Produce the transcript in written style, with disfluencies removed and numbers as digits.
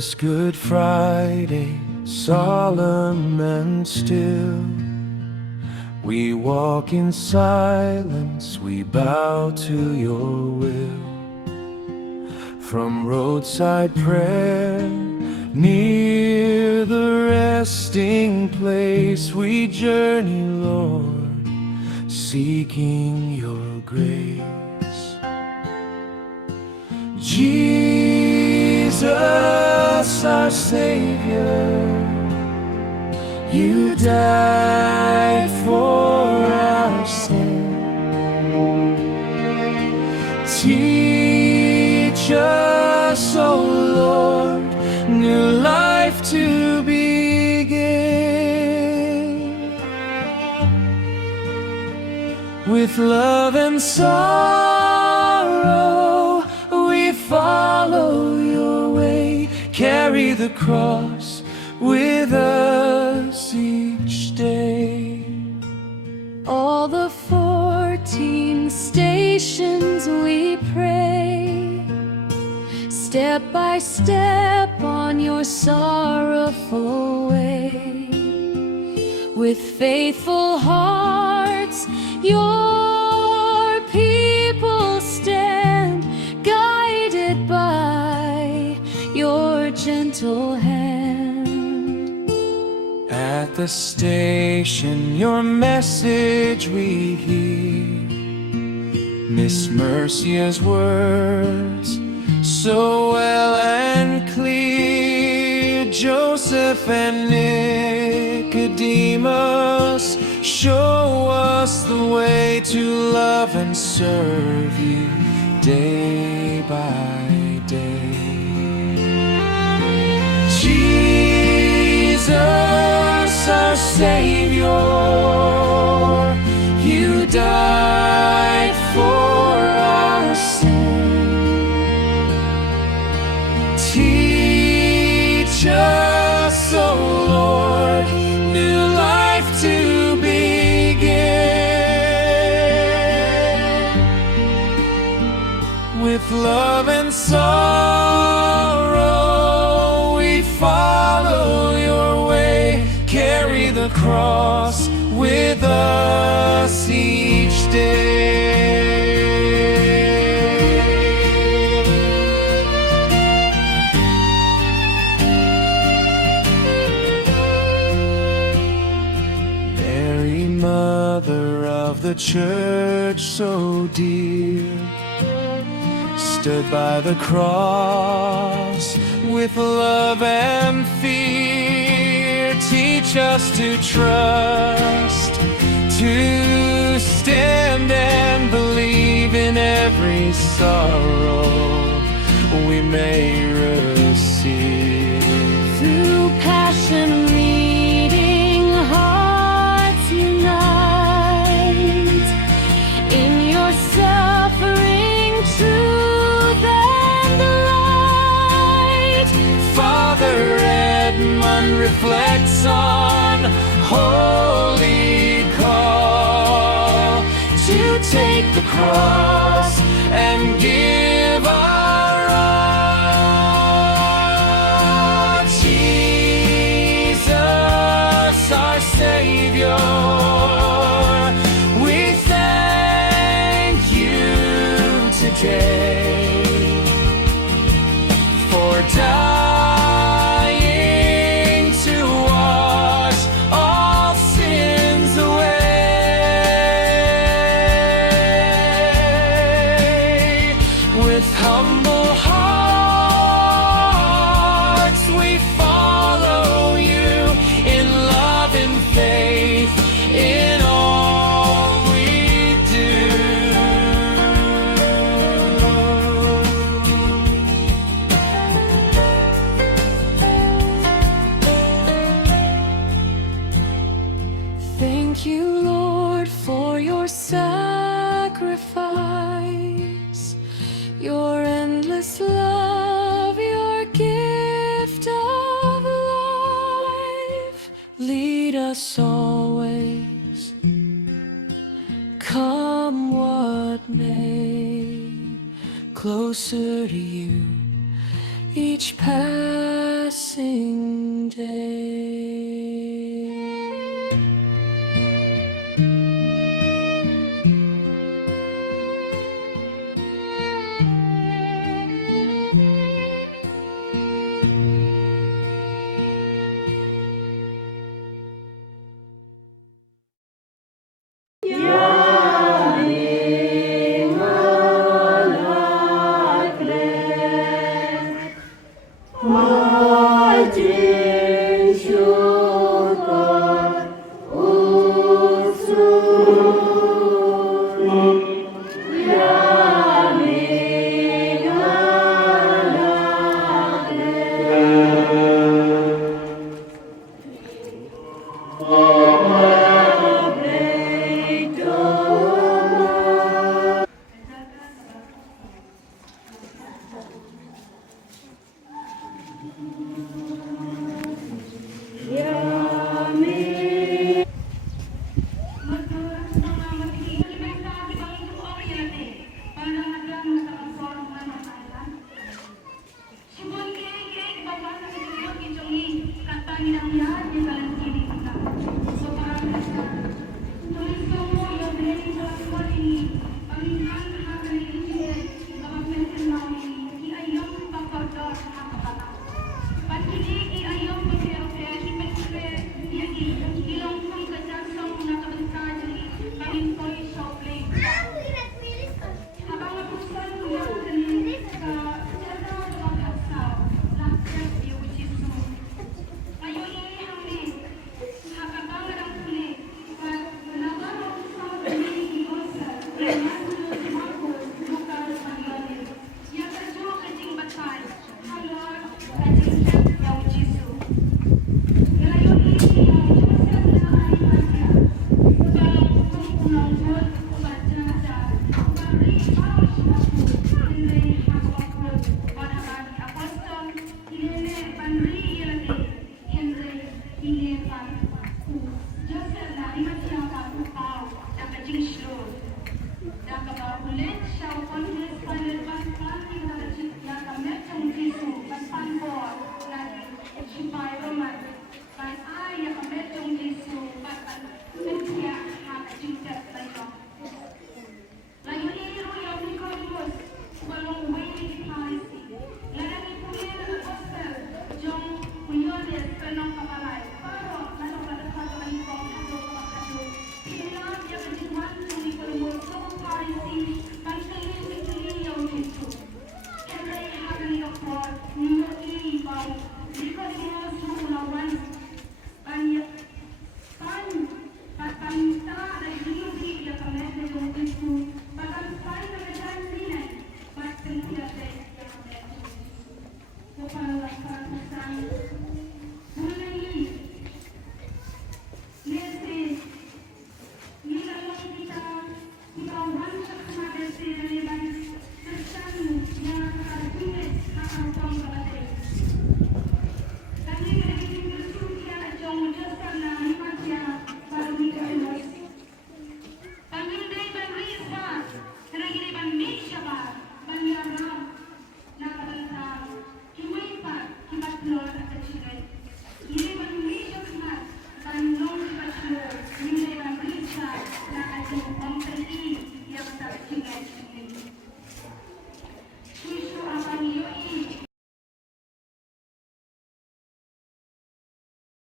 this Good Friday, solemn and still, we walk in silence, we bow to your will. From roadside prayer, near the resting place, we journey, Lord, seeking your grace. Jesus, our Savior, you died for our sin. Teach us, O Lord, new life to begin. With love and sorrow, we follow your way. Carry the cross with us each day. All the 14 stations we pray, step by step on your sorrowful way. With faithful hearts, your people stand, guided by your gentle hand. At the station, your message we hear, Miss Mercia's words, so well and clear. Joseph and Nicodemus show us the way to love and serve you day by day. Jesus, our Saviour, you died for our sin. Teach us, O Lord, new life to begin. With love and sorrow, we follow your way. Carry the cross with us each day. Mary, Mother of the Church so dear, stood by the cross with love and fear. Teach us to trust, to stand and believe in every sorrow we may receive. Through passion leading hearts unite, in your suffering truth and light. Father Edmund reflects on holy call to take the cross and give our all. Jesus, our Savior, we thank you today for dying to wash all sins away. With humble hearts, we follow you in love and faith in all we do. Thank you, Lord, for your sacrifice, your endless love, your gift of life. Lead us always, come what may, closer to you each path Jong, Kuyones, Penong Kapalay, Paro,